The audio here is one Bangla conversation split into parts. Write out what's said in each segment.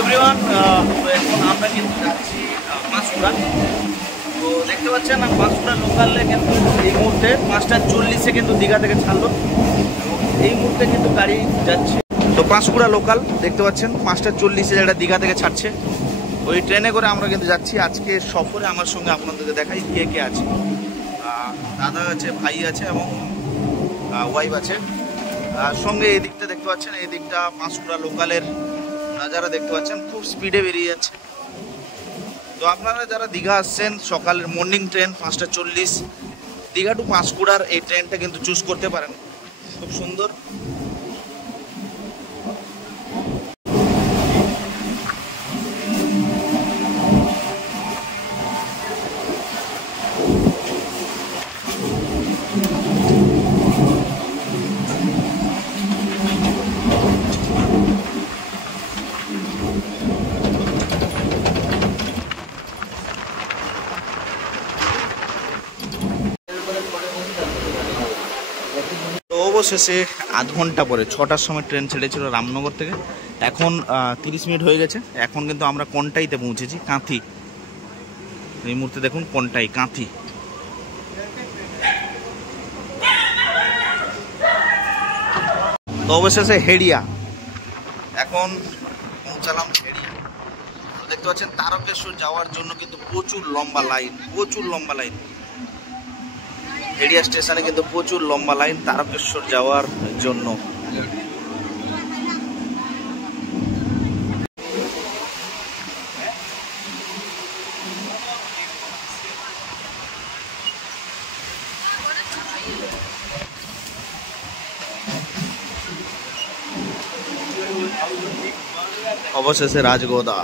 এভরিওয়ান, এখন আমরা কিন্তু যাচ্ছি পাঁশকুড়া। তো দেখতে পাচ্ছেন পাঁশকুড়া লোকালে কিন্তু এই মুহূর্তে 5:40 কিন্তু দীঘা থেকে ছাড়লো। এই মুহূর্তে কিন্তু গাড়ি যাচ্ছে। তো পাঁশকুড়া লোকাল দেখতে পাচ্ছেন 5:40 যেটা দীঘা থেকে ছাড়ছে, ওই ট্রেনে করে আমরা কিন্তু যাচ্ছি আজকে সফরে। আমার সঙ্গে আপনাদেরকে দেখাই কে কে আছে। দাদা আছে, ভাই আছে এবং ওয়াইফ আছে। আর সঙ্গে এই দিকটা দেখতে পাচ্ছেন, এই দিকটা পাঁশকুড়া লোকালের নাজারা দেখতে পাচ্ছেন, খুব স্পিডে বেরিয়ে যাচ্ছে। তো আপনারা যারা দীঘা আসছেন, সকালের মর্নিং ট্রেন 5:40 দীঘা টু পাঁশকুড়ার এই ট্রেনটা কিন্তু চুজ করতে পারেন, খুব সুন্দর। অবশেষে আধ ঘন্টা পরে 6টার সময় ট্রেন ছেড়েছিল রামনগর থেকে। এখন 30 মিনিট হয়ে গেছে। এখন কিন্তু আমরা কন্টাইতে পৌঁছেছি, কাঁথি। এই মুহূর্তে দেখুন কন্টাই, কাঁথি। তো অবশেষে হেড়িয়া, এখন পৌঁছালাম হেড়িয়া। দেখতে পাচ্ছেন তারকেশ্বর যাওয়ার জন্য কিন্তু প্রচুর লম্বা লাইন। হেড়িয়া স্টেশনে কিন্তু প্রচুর লম্বা লাইন তারকেশ্বর যাওয়ার জন্য। অবশেষে রাজগোদা।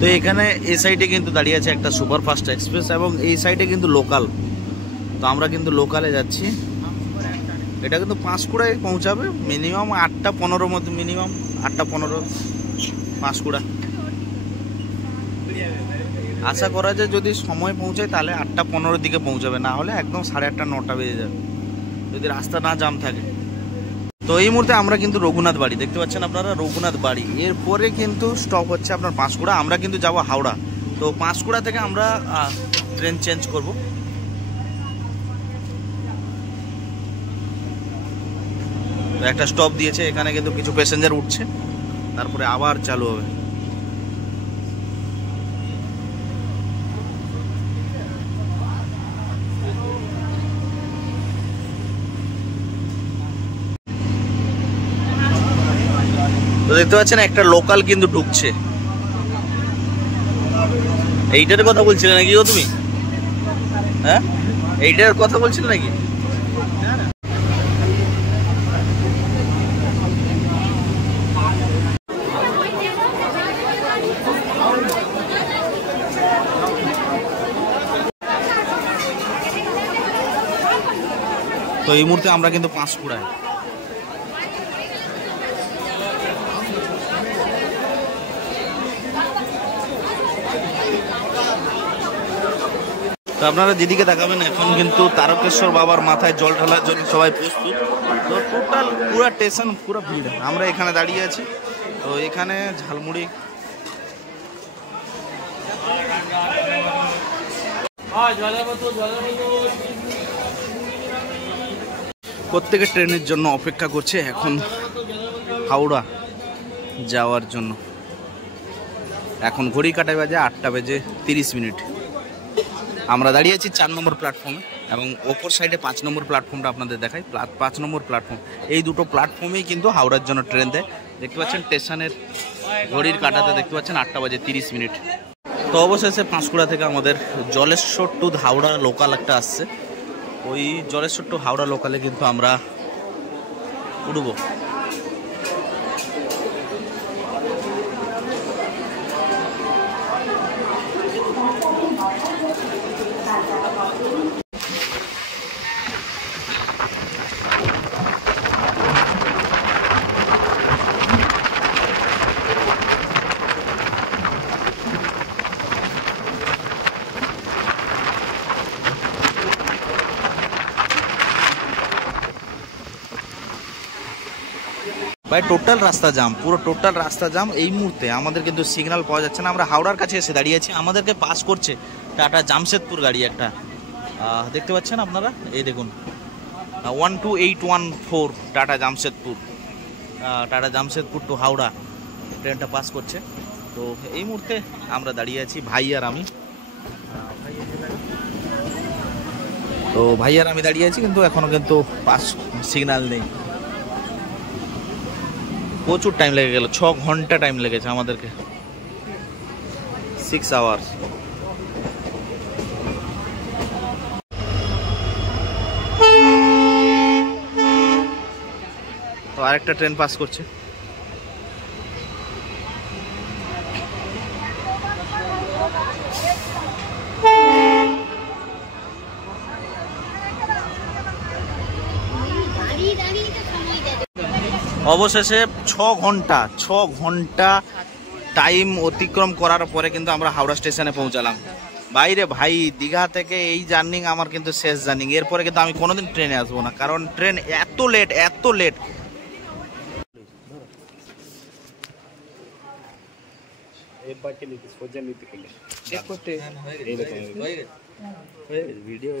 তো এখানে এই সাইডে কিন্তু দাঁড়িয়ে আছে একটা সুপারফাস্ট এক্সপ্রেস এবং এই সাইডে কিন্তু লোকাল। তো আমরা কিন্তু লোকালে যাচ্ছি। এটা কিন্তু পাঁশকুড়ায় পৌঁছাবে মিনিমাম 8:15 মধ্যে, মিনিমাম 8:15 পাঁশকুড়া। আশা করা যায় যদি সময় পৌঁছায় তাহলে 8:15 দিকে পৌঁছাবে, না হলে একদম 8:30 9টা বেজে যাবে যদি রাস্তা না জাম থাকে। তো এই মুহূর্তে আমরা কিন্তু রঘুনাথ বাড়ি দেখতে পাচ্ছেন আপনারা, রঘুনাথ বাড়ি। এরপরে কিন্তু স্টপ হচ্ছে আপনার পাঁশকুড়া। আমরা কিন্তু যাব হাওড়া। তো পাঁশকুড়া থেকে আমরা ট্রেন চেঞ্জ করব। একটা স্টপ দিয়েছে এখানে, কিন্তু কিছু প্যাসেঞ্জার উঠছে, তারপরে আবার চালু হবে। তো দেখতে পাচ্ছেন একটা লোকাল কিন্তু ঢুকছে। এইটার কথা বলছিলে নাকি গো তুমি? হ্যাঁ, এইটার কথা বলছিলে নাকি? তো এই মুহূর্তে আমরা কিন্তু পাঁশকুড়ায়। তো আপনারা যেদিকে তাকাবেন এখন কিন্তু তারকেশ্বর বাবার মাথায় জল ঢালার জন্য সবাই প্রস্তুত। তো টোটাল পুরো স্টেশন পুরো ভিড়। আমরা এখানে দাঁড়িয়ে আছি। তো এখানে ঝালমুড়ি, প্রত্যেকে ট্রেনের জন্য অপেক্ষা করছে এখন হাওড়া যাওয়ার জন্য। এখন ঘড়ি কাটায় বাজে 8:30। আমরা দাঁড়িয়ে আছি 4 নম্বর প্ল্যাটফর্মে এবং ওপর সাইডে 5 নম্বর প্ল্যাটফর্মটা আপনাদের দেখাই। 5 নম্বর প্ল্যাটফর্ম, এই দুটো প্ল্যাটফর্মেই কিন্তু হাওড়ার জন্য ট্রেন দেয়। দেখতে পাচ্ছেন স্টেশনের ঘড়ির কাটাতে দেখতে পাচ্ছেন 8:30। তো অবশেষে পাঁশকুড়া থেকে আমাদের জলেশ্বর টু হাওড়া লোকাল একটা আসছে। ওই জলেশ্বর টু হাওড়া লোকালে কিন্তু আমরা উঠবো। ভাই টোটাল রাস্তা জাম, পুরো টোটাল রাস্তা জাম। এই মুহূর্তে আমাদের কিন্তু সিগন্যাল পাওয়া যাচ্ছে না। আমরা হাওড়ার কাছে এসে দাঁড়িয়েছি, আমাদেরকে পাস করছে টাটা জামশেদপুর গাড়ি একটা, দেখতে পাচ্ছেন আপনারা, এই দেখুন 12814 টাটা জামশেদপুর, টাটা জামশেদপুর টু হাওড়া ট্রেনটা পাস করছে। তো এই মুহূর্তে আমরা দাঁড়িয়ে আছি ভাই আর আমি, তো ভাই আর আমি দাঁড়িয়ে আছি, কিন্তু এখনো কিন্তু পাস সিগন্যাল নেই। প্রচুর টাইম লেগে গেল, 6 ঘন্টা টাইম লেগেছে আমাদেরকে, 6 আওয়ার্স। তো আরেকটা ট্রেন পাস করছে। অবশেষে 6 ঘন্টা টাইম অতিক্রম করার পরে কিন্তু আমরা হাওড়া স্টেশনে পৌঁছালাম। বাইরে ভাই, দীঘা থেকে এই জার্নি আমার কিন্তু শেষ জার্নি। এরপরে কিন্তু আমি কোনোদিন ট্রেনে আসবো না, কারণ ট্রেন এত লেট, এত লেট। ভিডিও